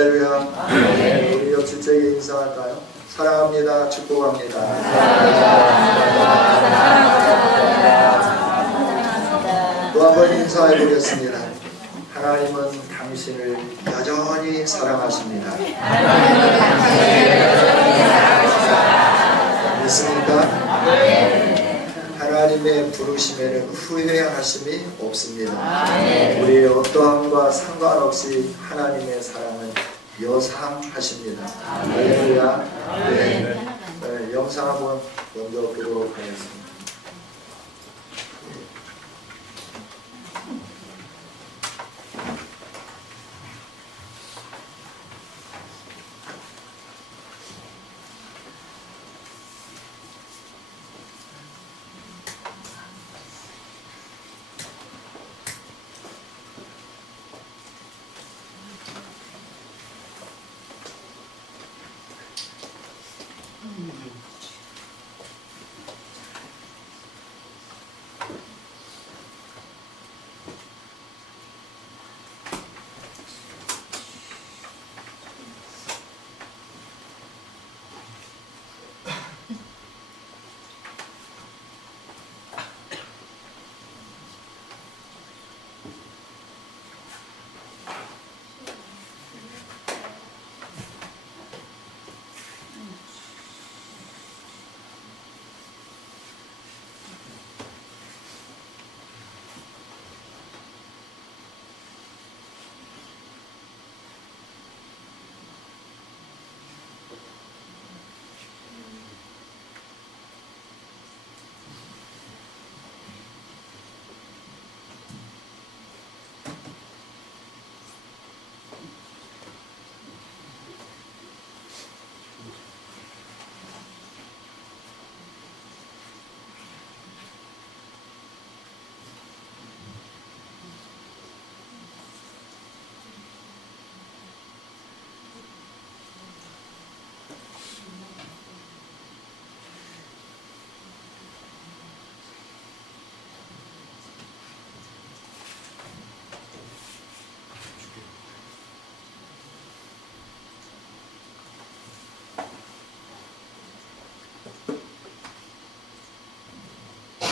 할렐루야. 우리 옆집에게 인사할까요? 사랑합니다. 축복합니다. 또 한 번 인사해 보겠습니다. 하나님은 당신을 여전히 사랑하십니다. 믿습니까? 하나님의 부르심에는 후회하심이 없습니다. 우리의 어떠함과 상관없이 하나님의 사랑은 여상하십니다. 할렐루야. 네, 영상 한번 먼저 보도록 하겠습니다.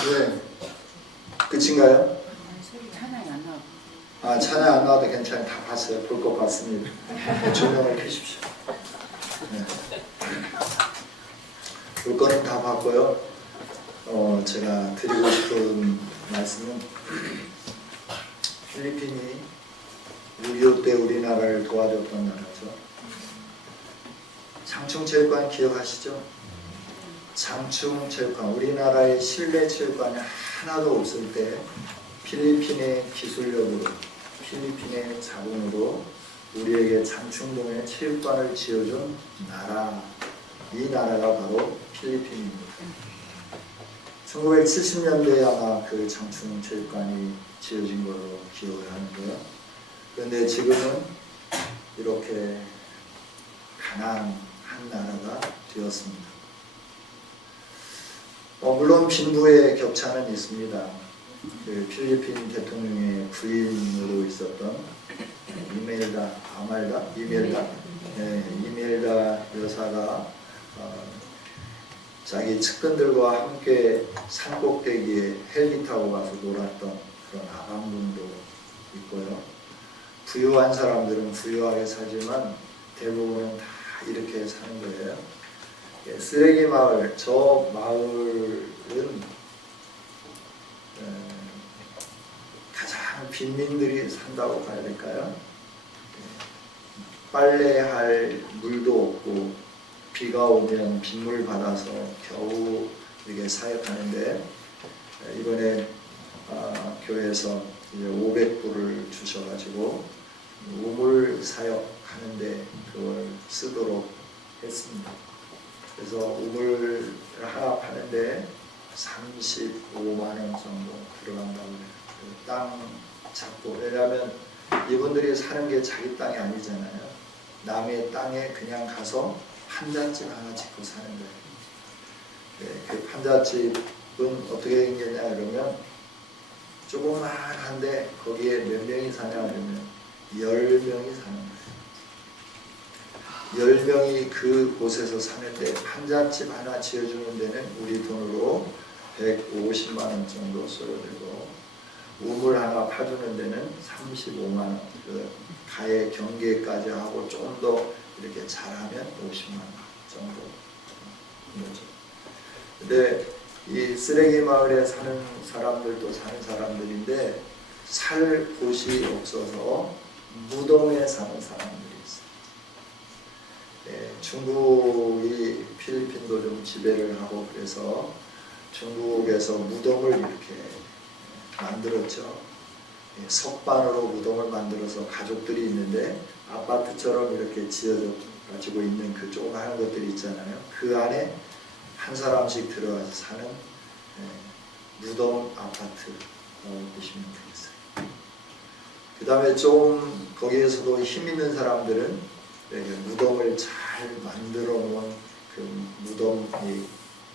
네, 끝인가요? 찬양이 안 나오고. 아, 찬양 안 나와도 괜찮아요. 다 봤어요. 볼 것 같습니다. 조명을 켜십시오. 네. 볼 거는 다 봤고요. 제가 드리고 싶은 말씀은 필리핀이 6.25 때 우리나라를 도와줬던 나라죠. 장충체육관 기억하시죠? 장충체육관, 우리나라의 실내 체육관이 하나도 없을 때 필리핀의 기술력으로, 필리핀의 자본으로 우리에게 장충동에 체육관을 지어준 나라, 이 나라가 바로 필리핀입니다. 1970년대에 아마 그 장충체육관이 지어진 걸로 기억을 하는데요. 그런데 지금은 이렇게 가난한 나라가 되었습니다. 물론 빈부의 격차는 있습니다. 그 필리핀 대통령의 부인으로 있었던 이멜다 여사가 자기 측근들과 함께 산꼭대기에 헬기 타고 가서 놀았던 그런 아방궁도 있고요. 부유한 사람들은 부유하게 살지만 대부분은 다 이렇게 사는 거예요. 쓰레기 마을, 저 마을은 가장 빈민들이 산다고 봐야 될까요? 빨래할 물도 없고 비가 오면 빗물 받아서 겨우 이렇게 사역하는데 이번에 교회에서 이제 500불을 주셔가지고 우물 사역하는데 그걸 쓰도록 했습니다. 그래서 우물 하나 파는데 35만 원 정도 들어간다고 해요. 땅 잡고, 왜냐하면 이분들이 사는 게 자기 땅이 아니잖아요. 남의 땅에 그냥 가서 판잣집 하나 짓고 사는 거예요. 그 판잣집은 어떻게 생겼냐 그러면 조그만한데 거기에 몇 명이 사냐 그러면 10명이 사는 거예요. 10명이 그곳에서 사는데 한잣집 하나 지어주는 데는 우리 돈으로 150만 원 정도 소요되고, 우물 하나 파주는 데는 35만 원, 그 가해 경계까지 하고 좀 더 이렇게 잘하면 50만 원 정도 거죠. 근데 이 쓰레기 마을에 사는 사람들도 사는 사람들인데 살 곳이 없어서 무덤에 사는 사람들이 있어요. 네, 중국이 필리핀도 좀 지배를 하고 그래서 중국에서 무덤을 이렇게 만들었죠. 석반으로 무덤을 만들어서 가족들이 있는데 아파트처럼 이렇게 지어져 가지고 있는 그 조그마한 것들이 있잖아요. 그 안에 한 사람씩 들어가서 사는 무덤 아파트 보시면 되겠어요. 그 다음에 좀 거기에서도 힘 있는 사람들은 무덤을 잘 만들어 놓은 그 무덤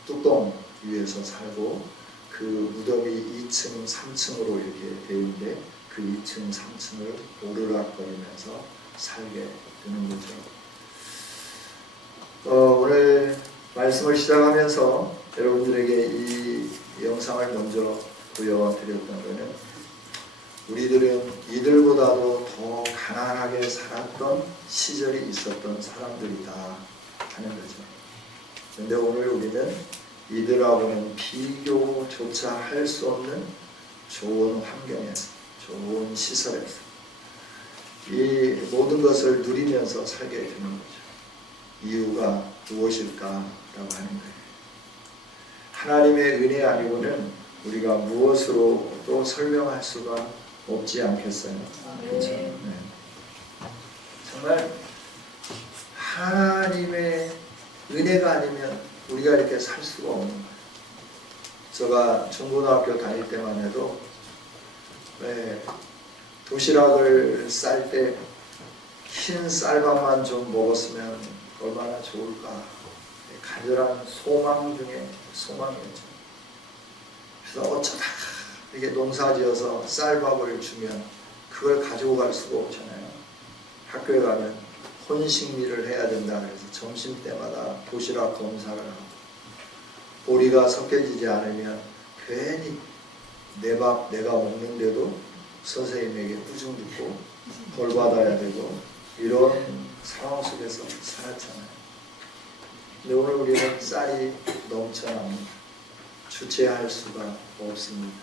뚜껑 위에서 살고, 그 무덤이 2층, 3층으로 이렇게 되어 있는데 그 2층, 3층을 오르락거리면서 살게 되는 거죠. 오늘 말씀을 시작하면서 여러분들에게 이 영상을 먼저 보여드렸던 것은 우리들은 이들보다도 더 가난하게 살았던 시절이 있었던 사람들이다 하는 거죠. 그런데 오늘 우리는 이들하고는 비교조차 할 수 없는 좋은 환경에서, 좋은 시설에서 이 모든 것을 누리면서 살게 되는 거죠. 이유가 무엇일까라고 하는 거예요. 하나님의 은혜 아니고는 우리가 무엇으로도 설명할 수가 없지 않겠어요? 그렇죠? 네. 정말 하나님의 은혜가 아니면 우리가 이렇게 살 수가 없는 거예요. 제가 중고등학교 다닐 때만 해도 도시락을 쌀 때 흰 쌀밥만 좀 먹었으면 얼마나 좋을까. 간절한 소망 중에 소망이었죠. 그래서 어쩌다 이렇게 농사지어서 쌀밥을 주면 그걸 가지고 갈 수가 없잖아요. 학교에 가면 혼식미를 해야 된다 그래서 점심때마다 도시락 검사를 하고, 보리가 섞여지지 않으면 괜히 내 밥 내가 먹는데도 선생님에게 꾸중 듣고 벌 받아야 되고, 이런 상황 속에서 살았잖아요. 근데 오늘 우리는 쌀이 넘쳐납니다. 주체할 수가 없습니다.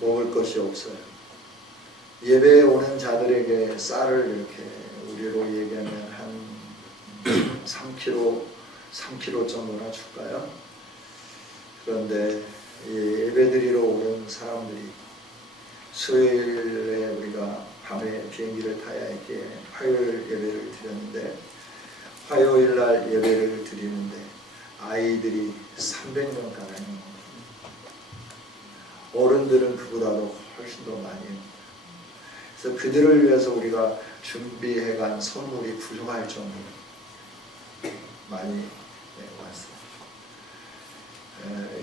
먹을 것이 없어요. 예배에 오는 자들에게 쌀을 이렇게 우리로 얘기하면 한 3kg 정도나 줄까요? 그런데 예배드리러 오는 사람들이 수요일에 우리가 밤에 비행기를 타야 했기에 화요일 예배를 드렸는데, 화요일 날 예배를 드리는데 아이들이 300명 가량입니다. 어른들은 그보다도 훨씬 더 많이 합니다. 그래서 그들을 위해서 우리가 준비해간 선물이 부족할 정도로 많이 왔어요.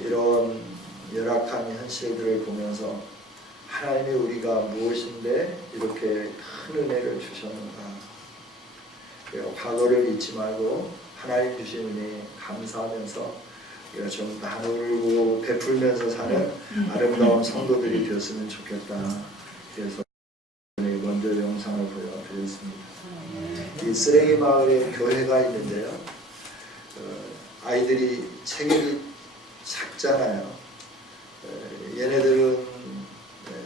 이런 열악한 현실들을 보면서 하나님이 우리가 무엇인데 이렇게 큰 은혜를 주셨는가. 과거를 잊지 말고 하나님 주신 은혜에 감사하면서 우리가 좀 나누고 베풀면서 사는 아름다운 성도들이 되었으면 좋겠다. 그래서 먼저 영상을 보여드렸습니다. 이 쓰레기 마을에 교회가 있는데요. 아이들이 체격이 작잖아요. 얘네들은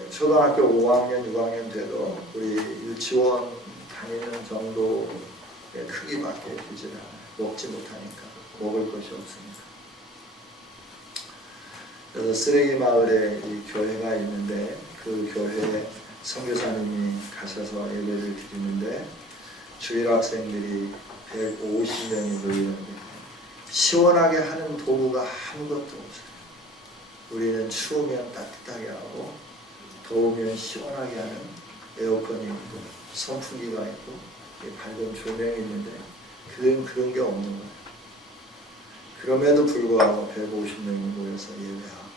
초등학교 5학년, 6학년 돼도 우리 유치원 다니는 정도의 크기밖에 되지 않아요. 먹지 못하니까, 먹을 것이 없으니까. 그래서 쓰레기 마을에 이 교회가 있는데 그 교회에 선교사님이 가셔서 예배를 드리는데 주일 학생들이 150명이 모이는데 시원하게 하는 도구가 아무것도 없어요. 우리는 추우면 따뜻하게 하고 더우면 시원하게 하는 에어컨이 있고 선풍기가 있고 밝은 조명이 있는데 그런 게 없는 거예요. 그럼에도 불구하고 150명이 모여서 예배하고,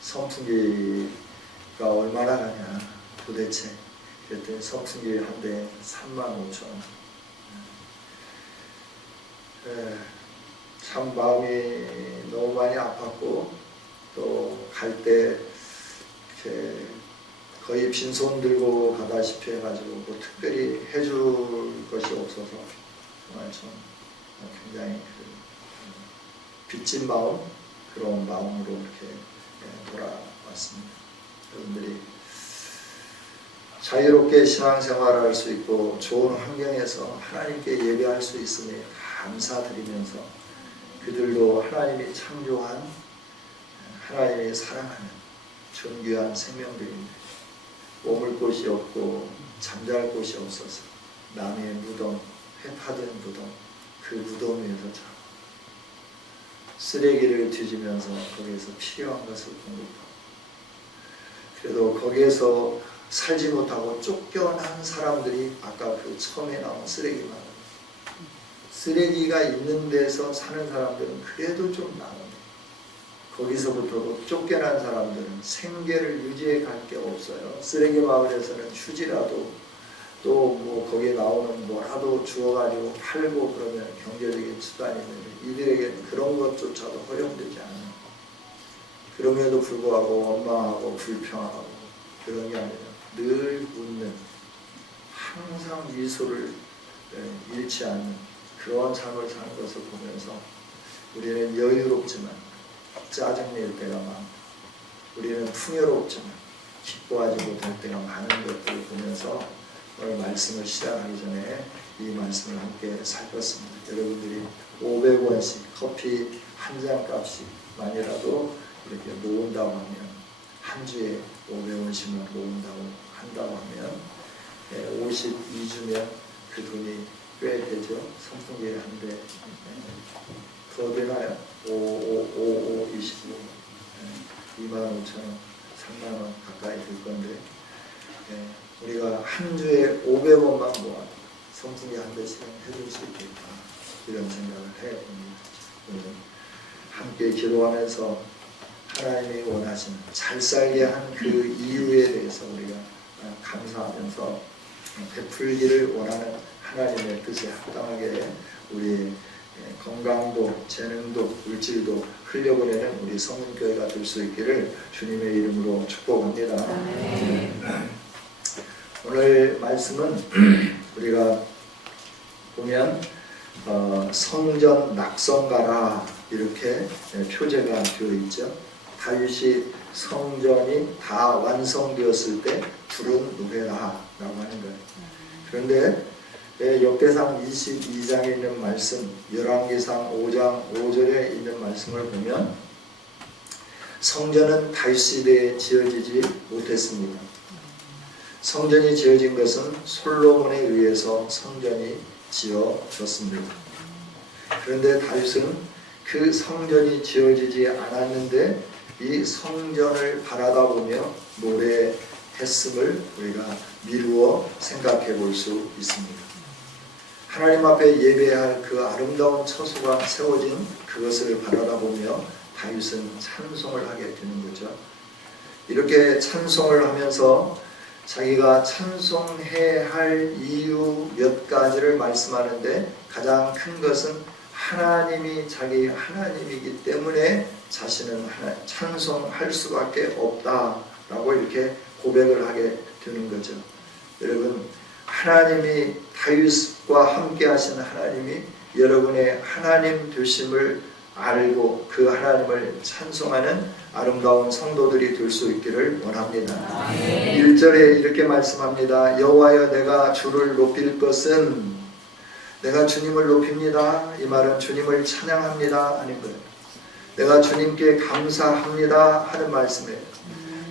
선풍기가 얼마나 가냐, 도대체 그랬더니 선풍기 한 대에 35,000원. 참 마음이 너무 많이 아팠고 또 갈 때 이렇게 거의 빈손 들고 가다시피 해가지고 뭐 특별히 해줄 것이 없어서 정말 좀 굉장히 빚진 마음, 그런 마음으로 이렇게 돌아왔습니다. 여러분들이 자유롭게 신앙생활을 할 수 있고 좋은 환경에서 하나님께 예배할 수 있으니 감사드리면서 그들도 하나님이 창조한 하나님이 사랑하는 존귀한 생명들입니다. 머물 곳이 없고 잠잘 곳이 없어서 남의 무덤, 회파된 무덤, 그 무덤 위에서 자고 쓰레기를 뒤지면서 거기에서 필요한 것을 공급하고 그래도 거기에서 살지 못하고 쫓겨난 사람들이 아까 그 처음에 나온 쓰레기만 쓰레기가 있는 데서 사는 사람들은 그래도 좀 나은데 거기서부터도 쫓겨난 사람들은 생계를 유지해 갈 게 없어요. 쓰레기 마을에서는 휴지라도 또 뭐 거기에 나오는 뭐라도 주워가지고 팔고 그러면 경제적인 수단이 있는데 이들에게는 그런 것조차도 허용되지 않아요. 그럼에도 불구하고 원망하고 불평하고 그런 게 아니라 늘 웃는 항상 미소를 잃지 않는 그러한 삶을 사는 것을 보면서 우리는 여유롭지만 짜증낼 때가 많고 우리는 풍요롭지만 기뻐하지 못할 때가 많은 것들을 보면서 오늘 말씀을 시작하기 전에 이 말씀을 함께 살폈습니다. 여러분들이 500원씩 커피 한 잔 값씩만이라도 이렇게 모은다고 하면 한 주에 500원씩만 모은다고 한다고 하면 52주면 그 돈이 꽤 되죠. 선풍기에 한 대 더 되나요? 5, 25 25,000원 3만원 가까이 될 건데 우리가 한 주에 500원만 모아도 선풍기 한 대씩은 해줄 수 있겠다 이런 생각을 해봅니다. 오늘 함께 기도하면서 하나님이 원하시는 잘 살게 한 그 이유에 대해서 우리가 감사하면서 베풀기를 원하는 하나님의 뜻에 합당하게 우리 건강도 재능도 물질도 흘려보내는 우리 성문교회가 될 수 있기를 주님의 이름으로 축복합니다. 오늘 말씀은 우리가 보면 성전 낙성가라 이렇게 표제가 되어 있죠. 다윗이 성전이 다 완성되었을 때 부른 노래라 라고 하는 거예요. 그런데 역대상 22장에 있는 말씀, 열왕기상 5장 5절에 있는 말씀을 보면 성전은 다윗 시대에 지어지지 못했습니다. 성전이 지어진 것은 솔로몬에 의해서 성전이 지어졌습니다. 그런데 다윗은 그 성전이 지어지지 않았는데 이 성전을 바라다 보며 노래했음을 우리가 미루어 생각해 볼 수 있습니다. 하나님 앞에 예배할 그 아름다운 처소가 세워진 그것을 바라다 보며 다윗은 찬송을 하게 되는 거죠. 이렇게 찬송을 하면서 자기가 찬송해야 할 이유 몇 가지를 말씀하는데 가장 큰 것은 하나님이 자기 하나님이기 때문에 자신은 찬송할 수밖에 없다라고 이렇게 고백을 하게 되는 거죠. 여러분, 하나님이 다윗과 함께 하신 하나님이 여러분의 하나님 되심을 알고 그 하나님을 찬송하는 아름다운 성도들이 될 수 있기를 원합니다. 1절에 이렇게 말씀합니다. 여호와여 내가 주를 높일 것은 내가 주님을 높입니다. 이 말은 주님을 찬양합니다 하는 거예요. 내가 주님께 감사합니다 하는 말씀이에요.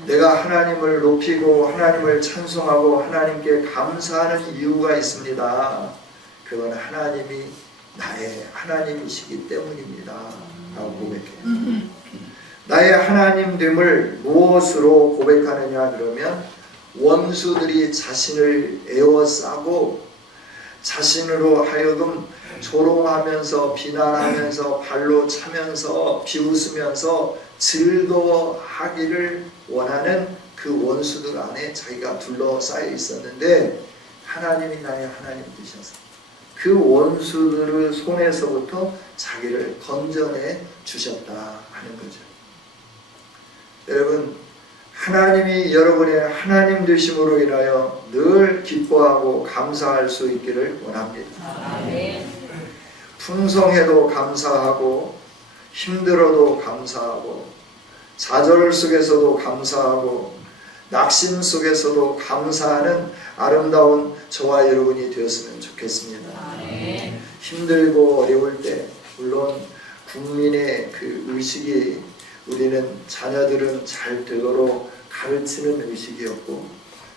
내가 하나님을 높이고 하나님을 찬송하고 하나님께 감사하는 이유가 있습니다. 그건 하나님이 나의 하나님이시기 때문입니다 라고 고백해요. 나의 하나님됨을 무엇으로 고백하느냐 그러면 원수들이 자신을 에워싸고 자신으로 하여금 조롱하면서 비난하면서 발로 차면서 비웃으면서 즐거워하기를 원하는 그 원수들 안에 자기가 둘러싸여 있었는데 하나님이 나의 하나님 되셔서 그 원수들의 손에서부터 자기를 건져내 주셨다 하는 거죠. 여러분, 하나님이 여러분의 하나님 되심으로 인하여 늘 기뻐하고 감사할 수 있기를 원합니다. 아멘. 풍성해도 감사하고 힘들어도 감사하고 좌절 속에서도 감사하고 낙심 속에서도 감사하는 아름다운 저와 여러분이 되었으면 좋겠습니다. 아멘. 힘들고 어려울 때 물론 국민의 그 의식이 우리는 자녀들은 잘 되도록 가르치는 의식이었고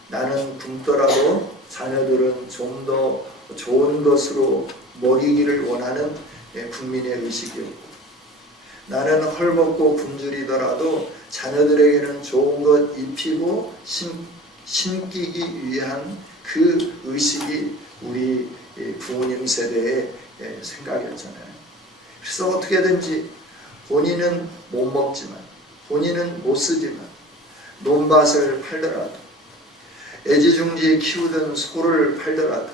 나는 굶더라도 자녀들은 좀 더 좋은 것으로 먹이기를 원하는 국민의 의식이었고 나는 헐벗고 굶주리더라도 자녀들에게는 좋은 것 입히고 심기기 위한 그 의식이 우리 부모님 세대의 생각이었잖아요. 그래서 어떻게든지 본인은 못 먹지만 본인은 못 쓰지만 논밭을 팔더라도 애지중지 키우던 소를 팔더라도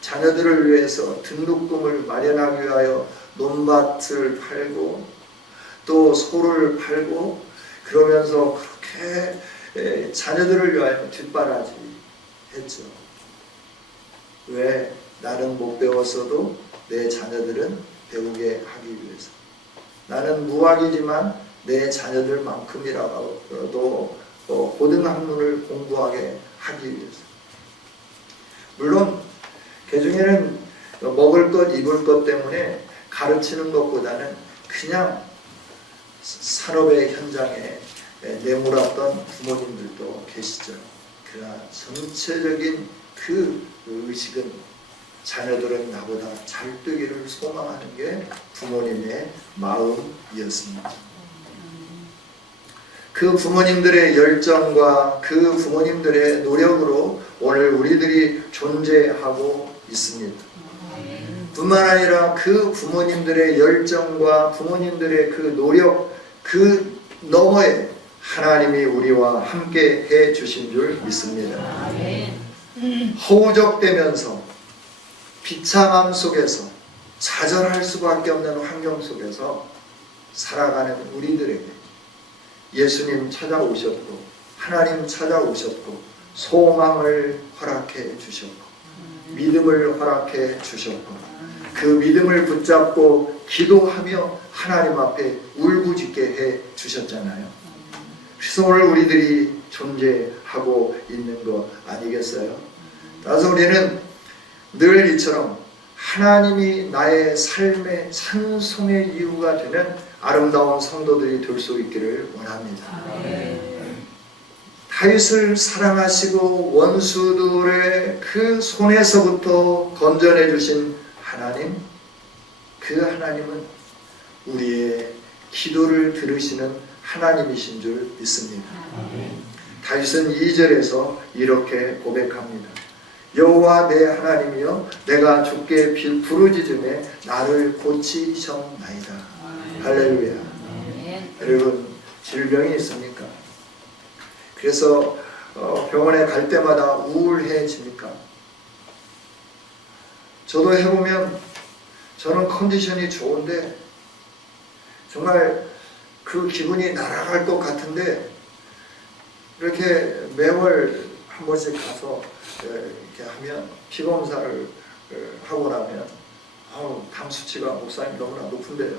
자녀들을 위해서 등록금을 마련하기 위하여 논밭을 팔고 또 소를 팔고 그러면서 그렇게 자녀들을 위하여 뒷바라지 했죠. 왜? 나는 못 배웠어도 내 자녀들은 배우게 하기 위해서. 나는 무학이지만 내 자녀들만큼이라도 고등학문을 공부하게 하기 위해서. 물론 그 중에는 먹을 것 입을 것 때문에 가르치는 것보다는 그냥 산업의 현장에 내몰았던 부모님들도 계시죠. 그러나 전체적인 그 의식은 자녀들은 나보다 잘 되기를 소망하는 게 부모님의 마음이었습니다. 그 부모님들의 열정과 그 부모님들의 노력으로 오늘 우리들이 존재하고 있습니다. 뿐만 아니라 그 부모님들의 열정과 부모님들의 그 노력 그 너머에 하나님이 우리와 함께 해 주신 줄 믿습니다. 허우적대면서 비참함 속에서 좌절할 수밖에 없는 환경 속에서 살아가는 우리들에게 예수님 찾아오셨고 하나님 찾아오셨고 소망을 허락해 주셨고 믿음을 허락해 주셨고 그 믿음을 붙잡고 기도하며 하나님 앞에 울부짖게 해 주셨잖아요. 그래서 오늘 우리들이 존재하고 있는 거 아니겠어요? 따라서 우리는 늘 이처럼 하나님이 나의 삶의 찬송의 이유가 되는 아름다운 성도들이 될 수 있기를 원합니다. 다윗을 사랑하시고 원수들의 그 손에서부터 건져내 주신 하나님, 그 하나님은 우리의 기도를 들으시는 하나님이신 줄 믿습니다. 다윗은 2절에서 이렇게 고백합니다. 여호와 내 하나님이여 내가 주께 부르짖음에 나를 고치셨나이다. 할렐루야. 여러분 질병이 있습니까? 그래서 병원에 갈 때마다 우울해집니까? 저도 해보면 저는 컨디션이 좋은데 정말 그 기분이 날아갈 것 같은데 이렇게 매월 한 번씩 가서 이렇게 하면 피검사를 하고 나면 당 수치가 목사님 너무나 높은데요.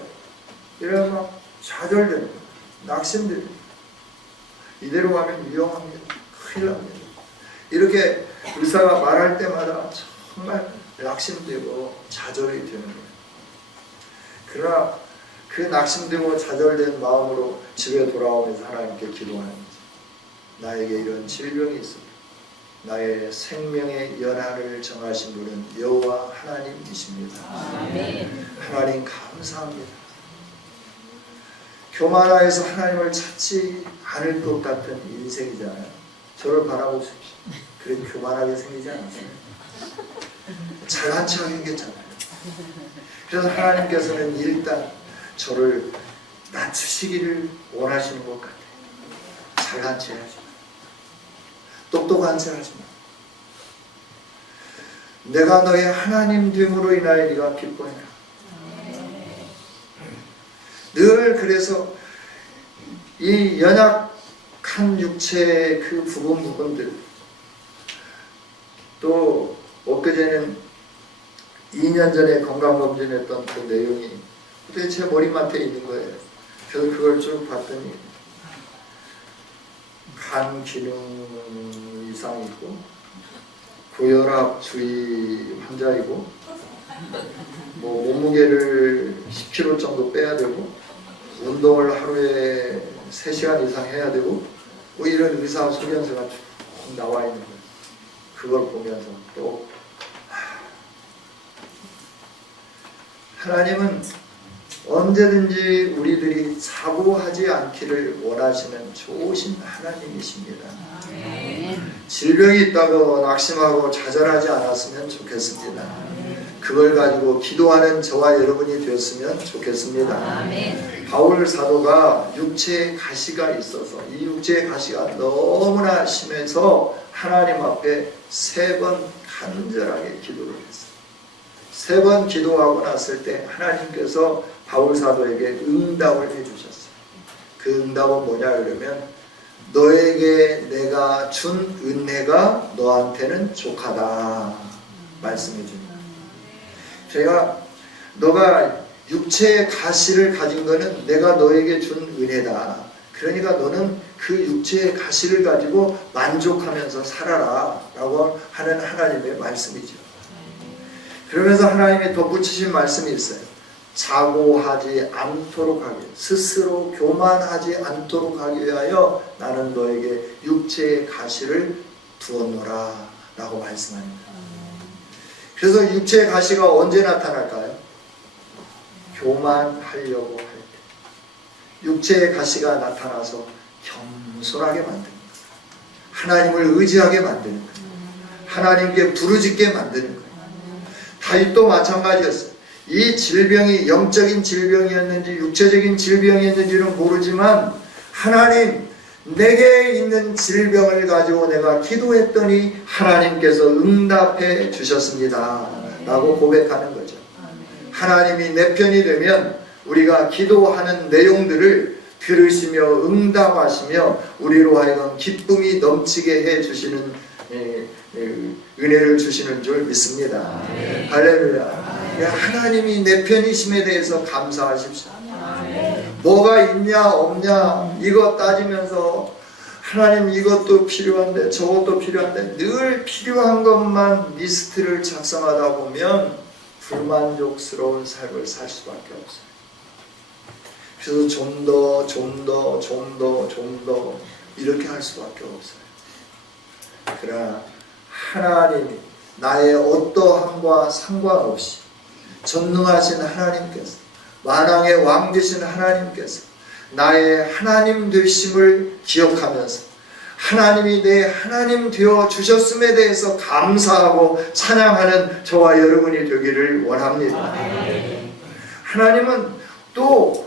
이래서 막 좌절되는 거예요. 낙심됩니다. 이대로 가면 위험합니다. 큰일 납니다. 이렇게 의사가 말할 때마다 정말 낙심되고 좌절이 되는 거예요. 그러나 그 낙심되고 좌절된 마음으로 집에 돌아오면서 하나님께 기도하는 거죠. 나에게 이런 질병이 있습니다. 나의 생명의 연한을 정하신 분은 여호와 하나님이십니다. 아멘. 하나님 감사합니다. 교만하여서 하나님을 찾지 않을 것 같은 인생이잖아요. 저를 바라보십시오. 그래 교만하게 생기지 않았어요. 잘난 척 생겼잖아요. 그래서 하나님께서는 일단 저를 낮추시기를 원하시는 것 같아요. 잘난 척 하지 마. 똑똑한 새 하지 마. 내가 너의 하나님 됨으로 인하여 네가 기뻐해라. 늘 그래서 이 연약한 육체의 그 부분들, 또 엊그제는 2년 전에 건강검진했던 그 내용이 도대체 제 머리맡에 있는 거예요. 그래서 그걸 쭉 봤더니 간 기능 이상이 있고 고혈압 주의 환자이고 뭐 몸무게를 10kg 정도 빼야 되고 운동을 하루에 3시간 이상 해야 되고 뭐 이런 의사 소견서가 쭉 나와 있는 거예요. 그걸 보면서 또 하나님은 언제든지 우리들이 사고하지 않기를 원하시는 좋으신 하나님이십니다. 질병이 있다고 낙심하고 좌절하지 않았으면 좋겠습니다. 그걸 가지고 기도하는 저와 여러분이 되었으면 좋겠습니다. 바울 사도가 육체의 가시가 있어서 이 육체의 가시가 너무나 심해서 하나님 앞에 3번 간절하게 기도를 했어요. 3번 기도하고 났을 때 하나님께서 바울 사도에게 응답을 해주셨어요. 그 응답은 뭐냐 그러면 너에게 내가 준 은혜가 너한테는 족하다 말씀해 줍니다. 제가 너가 육체의 가시를 가진 거는 내가 너에게 준 은혜다. 그러니까 너는 그 육체의 가시를 가지고 만족하면서 살아라 라고 하는 하나님의 말씀이죠. 그러면서 하나님이 덧붙이신 말씀이 있어요. 자고하지 않도록 하기, 스스로 교만하지 않도록 하기 위하여 나는 너에게 육체의 가시를 두었노라 라고 말씀합니다. 그래서 육체의 가시가 언제 나타날까요? 교만하려고 할 때 육체의 가시가 나타나서 겸손하게 만드는 거예요. 하나님을 의지하게 만드는 거예요. 하나님께 부르짖게 만드는 거예요. 다윗도 마찬가지였어요. 이 질병이 영적인 질병이었는지 육체적인 질병이었는지는 모르지만 하나님 내게 있는 질병을 가지고 내가 기도했더니 하나님께서 응답해 주셨습니다 라고 고백하는 거죠. 하나님이 내 편이 되면 우리가 기도하는 내용들을 들으시며 응답하시며 우리로 하여금 기쁨이 넘치게 해 주시는 은혜를 주시는 줄 믿습니다. 할렐루야. 하나님이 내 편이심에 대해서 감사하십시오. 뭐가 있냐 없냐 이거 따지면서 하나님 이것도 필요한데 저것도 필요한데 늘 필요한 것만 리스트를 작성하다 보면 불만족스러운 삶을 살 수밖에 없어요. 그래서 좀 더 이렇게 할 수밖에 없어요. 그러나 하나님이 나의 어떠함과 상관없이 전능하신 하나님께서 만왕의 왕 되신 하나님께서 나의 하나님 되심을 기억하면서 하나님이 내 하나님 되어 주셨음에 대해서 감사하고 찬양하는 저와 여러분이 되기를 원합니다. 하나님은 또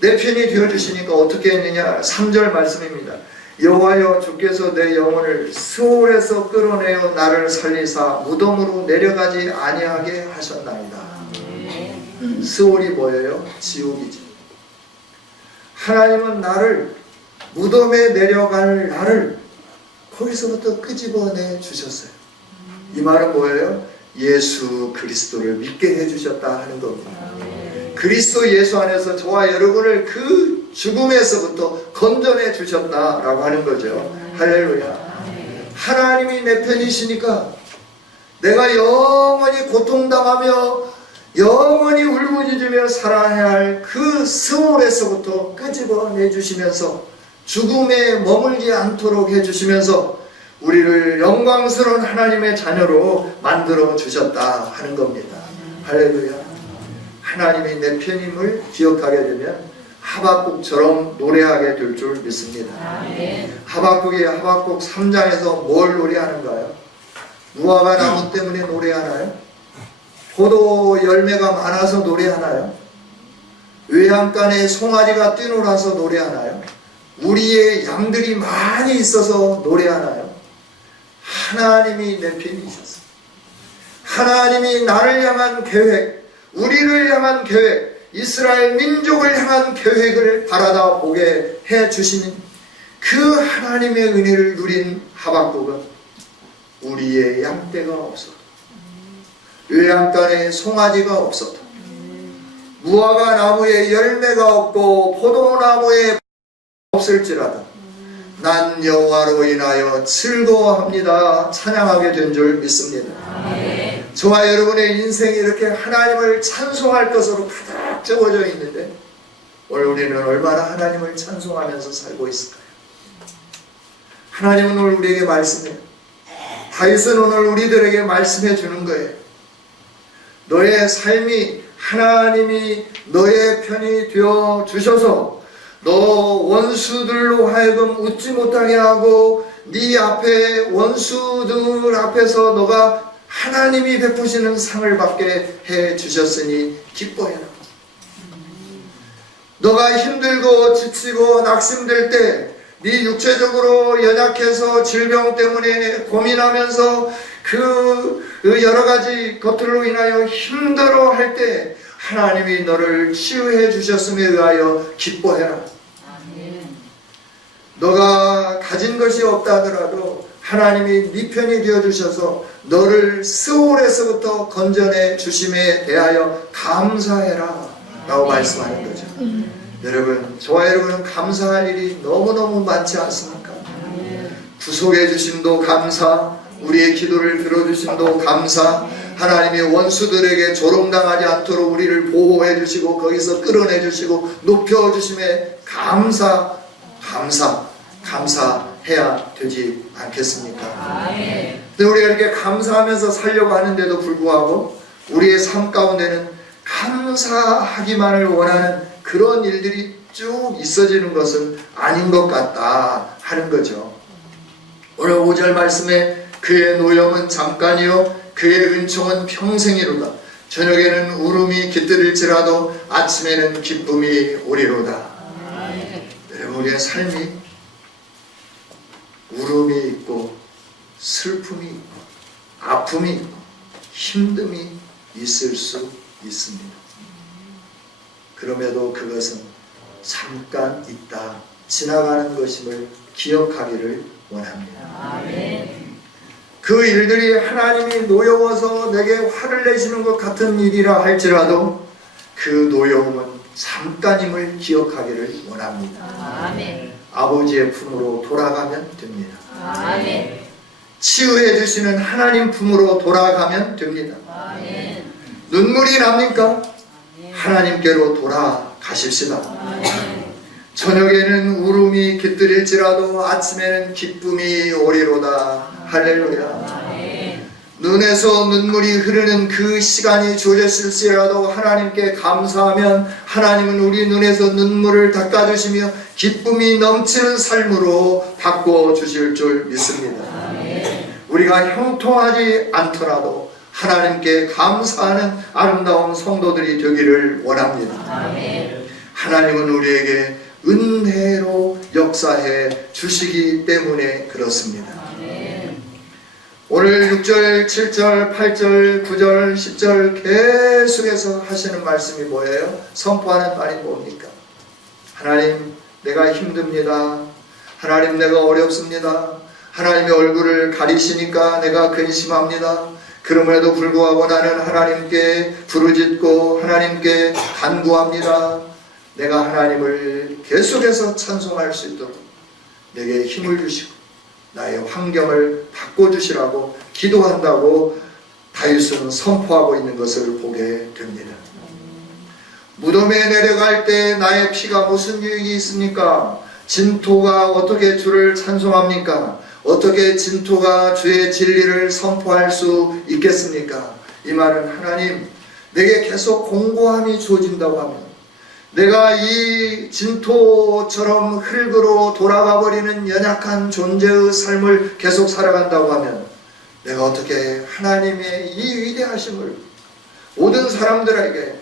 내 편이 되어 주시니까 어떻게 했느냐 3절 말씀입니다. 여호와여 주께서 내 영혼을 스올에서 끌어내어 나를 살리사 무덤으로 내려가지 아니하게 하셨나이다. 스올이 뭐예요? 지옥이지. 하나님은 나를 무덤에 내려갈 나를 거기서부터 끄집어내 주셨어요. 이 말은 뭐예요? 예수 그리스도를 믿게 해주셨다 하는 겁니다. 그리스도 예수 안에서 저와 여러분을 그 죽음에서부터 건져내 주셨다라고 하는 거죠. 할렐루야. 하나님이 내 편이시니까 내가 영원히 고통당하며 영원히 울부짖으며 살아야 할 그 스몰에서부터 끄집어내 주시면서 죽음에 머물지 않도록 해주시면서 우리를 영광스러운 하나님의 자녀로 만들어 주셨다 하는 겁니다. 할렐루야. 하나님이 내 편임을 기억하게 되면 하박국처럼 노래하게 될 줄 믿습니다. 하박국이 하박국 3장에서 뭘 노래하는가요? 무화과 나무 때문에 노래하나요? 포도 열매가 많아서 노래하나요? 외양간에 송아지가 뛰놀아서 노래하나요? 우리의 양들이 많이 있어서 노래하나요? 하나님이 내 편이셨어. 하나님이 나를 향한 계획, 우리를 향한 계획, 이스라엘 민족을 향한 계획을 바라다 보게 해주시는 그 하나님의 은혜를 누린 하박국은 우리의 양떼가 없어도, 외양간에 송아지가 없어도, 무화과 나무에 열매가 없고 포도나무에 없을지라도 난 여호와로 인하여 즐거워합니다. 찬양하게 된 줄 믿습니다. 저와 여러분의 인생이 이렇게 하나님을 찬송할 것으로 가득 채워져 있는데 오늘 우리는 얼마나 하나님을 찬송하면서 살고 있을까요? 하나님은 오늘 우리에게 말씀해요. 다윗은 오늘 우리들에게 말씀해 주는 거예요. 너의 삶이 하나님이 너의 편이 되어 주셔서 너 원수들로 하여금 웃지 못하게 하고 네 앞에 원수들 앞에서 너가 하나님이 베푸시는 상을 받게 해 주셨으니 기뻐해라. 너가 힘들고 지치고 낙심될 때 네 육체적으로 연약해서 질병 때문에 고민하면서 그 여러 가지 것들로 인하여 힘들어 할 때 하나님이 너를 치유해 주셨음에 의하여 기뻐해라. 너가 가진 것이 없다 하더라도 하나님이 네 편이 되어주셔서 너를 스올에서부터 건져내 주심에 대하여 감사해라 라고 말씀하는 거죠. 여러분, 저와 여러분은 감사할 일이 너무너무 많지 않습니까? 구속해 주심도 감사, 우리의 기도를 들어주심도 감사, 하나님의 원수들에게 조롱당하지 않도록 우리를 보호해 주시고 거기서 끌어내 주시고 높여 주심에 감사해야 되지 않겠습니까? 근데 우리가 이렇게 감사하면서 살려고 하는데도 불구하고 우리의 삶 가운데는 감사하기만을 원하는 그런 일들이 쭉 있어지는 것은 아닌 것 같다 하는 거죠. 오늘 5절 말씀에 그의 노염은 잠깐이요 그의 은총은 평생이로다. 저녁에는 울음이 깃들일지라도 아침에는 기쁨이 오리로다. 여러분, 우리의 삶이 울음이 있고 슬픔이 있고 아픔이 있고 힘듦이 있을 수 있습니다. 그럼에도 그것은 잠깐 있다 지나가는 것임을 기억하기를 원합니다. 그 일들이 하나님이 노여워서 내게 화를 내시는 것 같은 일이라 할지라도 그 노여움은 잠깐임을 기억하기를 원합니다. 아버지의 품으로 돌아가면 됩니다. 치유해 주시는 하나님 품으로 돌아가면 됩니다. 눈물이 납니까? 하나님께로 돌아가십시다. 저녁에는 울음이 깃들일지라도 아침에는 기쁨이 오리로다. 할렐루야. 눈에서 눈물이 흐르는 그 시간이 주어졌을지라도 하나님께 감사하면 하나님은 우리 눈에서 눈물을 닦아주시며 기쁨이 넘치는 삶으로 바꿔주실 줄 믿습니다. 우리가 형통하지 않더라도 하나님께 감사하는 아름다운 성도들이 되기를 원합니다. 하나님은 우리에게 은혜로 역사해 주시기 때문에 그렇습니다. 오늘 6절, 7절, 8절, 9절, 10절 계속해서 하시는 말씀이 뭐예요? 선포하는 말이 뭡니까? 하나님, 내가 힘듭니다. 하나님, 내가 어렵습니다. 하나님의 얼굴을 가리시니까 내가 근심합니다. 그럼에도 불구하고 나는 하나님께 부르짖고 하나님께 간구합니다. 내가 하나님을 계속해서 찬송할 수 있도록 내게 힘을 주시고 나의 환경을 바꿔주시라고 기도한다고 다윗은 선포하고 있는 것을 보게 됩니다. 무덤에 내려갈 때 나의 피가 무슨 유익이 있습니까? 진토가 어떻게 주를 찬송합니까? 어떻게 진토가 주의 진리를 선포할 수 있겠습니까? 이 말은 하나님, 내게 계속 공고함이 주어진다고 하면 내가 이 진토처럼 흙으로 돌아가 버리는 연약한 존재의 삶을 계속 살아간다고 하면 내가 어떻게 하나님의 이 위대하심을 모든 사람들에게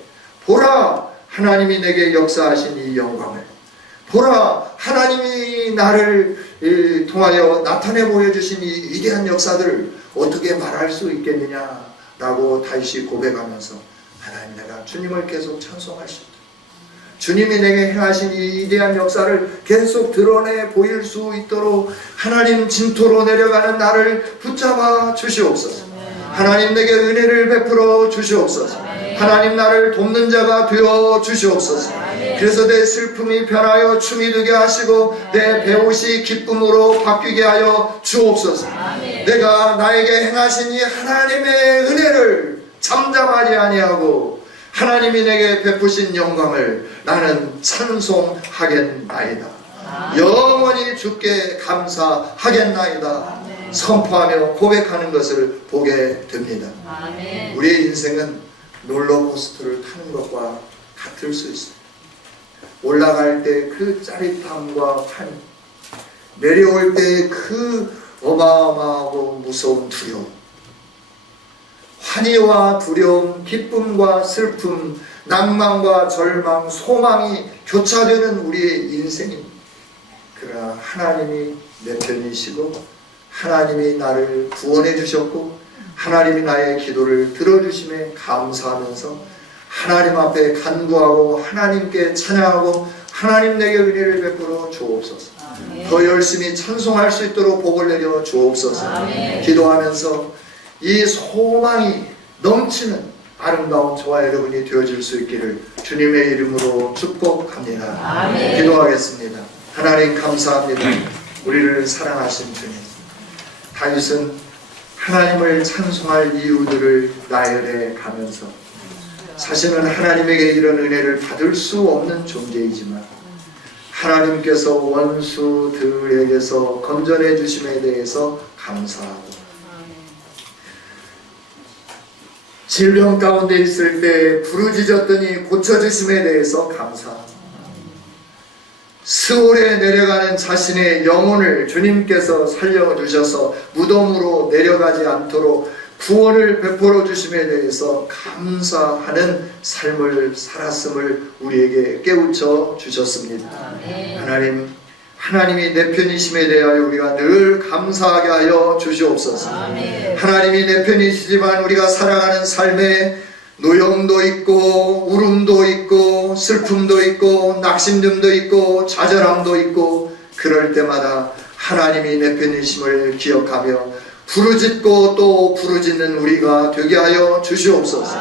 보라, 하나님이 내게 역사하신 이 영광을 보라, 하나님이 나를 통하여 나타내 보여주신 이 위대한 역사들을 어떻게 말할 수 있겠느냐라고 다시 고백하면서 하나님, 내가 주님을 계속 찬송할 수 있도록, 주님이 내게 행하신 이 위대한 역사를 계속 드러내 보일 수 있도록 하나님 진토로 내려가는 나를 붙잡아 주시옵소서. 하나님, 내게 은혜를 베풀어 주시옵소서. 하나님, 나를 돕는 자가 되어 주시옵소서. 그래서 내 슬픔이 변하여 춤이 되게 하시고 내 배옷이 기쁨으로 바뀌게 하여 주옵소서. 내가 나에게 행하신 이 하나님의 은혜를 잠잠하지 아니하고 하나님이 내게 베푸신 영광을 나는 찬송하겠나이다. 영원히 주께 감사하겠나이다. 선포하며 고백하는 것을 보게 됩니다. 우리의 인생은 롤러코스터를 타는 것과 같을 수 있습니다. 올라갈 때 그 짜릿함과 환희, 내려올 때 그 어마어마하고 무서운 두려움, 환희와 두려움, 기쁨과 슬픔, 낭만과 절망, 소망이 교차되는 우리의 인생입니다. 그러나 하나님이 내 편이시고 하나님이 나를 구원해 주셨고 하나님이 나의 기도를 들어주심에 감사하면서 하나님 앞에 간구하고 하나님께 찬양하고 하나님 내게 은혜를 베풀어 주옵소서. 더 열심히 찬송할 수 있도록 복을 내려 주옵소서. 기도하면서 이 소망이 넘치는 아름다운 저와 여러분이 되어질 수 있기를 주님의 이름으로 축복합니다. 기도하겠습니다. 하나님, 감사합니다. 우리를 사랑하신 주님, 다윗은 하나님을 찬송할 이유들을 나열해 가면서 자신은 하나님에게 이런 은혜를 받을 수 없는 존재이지만 하나님께서 원수들에게서 건져내 주심에 대해서 감사하고, 질병 가운데 있을 때 부르짖었더니 고쳐주심에 대해서 감사하고, 스올에 내려가는 자신의 영혼을 주님께서 살려주셔서 무덤으로 내려가지 않도록 구원을 베풀어 주심에 대해서 감사하는 삶을 살았음을 우리에게 깨우쳐 주셨습니다. 하나님, 하나님이 내 편이심에 대하여 우리가 늘 감사하게 하여 주시옵소서. 하나님이 내 편이시지만 우리가 살아가는 삶에 노염도 있고 울음도 있고 슬픔도 있고 낙심됨도 있고 좌절함도 있고, 그럴 때마다 하나님이 내 편이심을 기억하며 부르짖고 또 부르짖는 우리가 되게 하여 주시옵소서.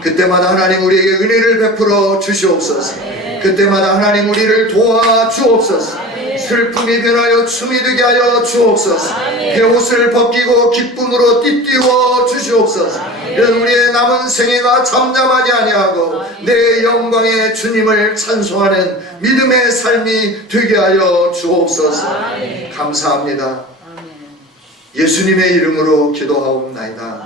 그때마다 하나님 우리에게 은혜를 베풀어 주시옵소서. 그때마다 하나님 우리를 도와 주옵소서. 슬픔이 변하여 춤이 되게 하여 주옵소서. 배옷을 벗기고 기쁨으로 띠띠워 주시옵소서. 이런 우리의 남은 생애가 잠잠하지 아니하고 내 영광의 주님을 찬송하는 믿음의 삶이 되게 하여 주옵소서. 감사합니다. 예수님의 이름으로 기도하옵나이다.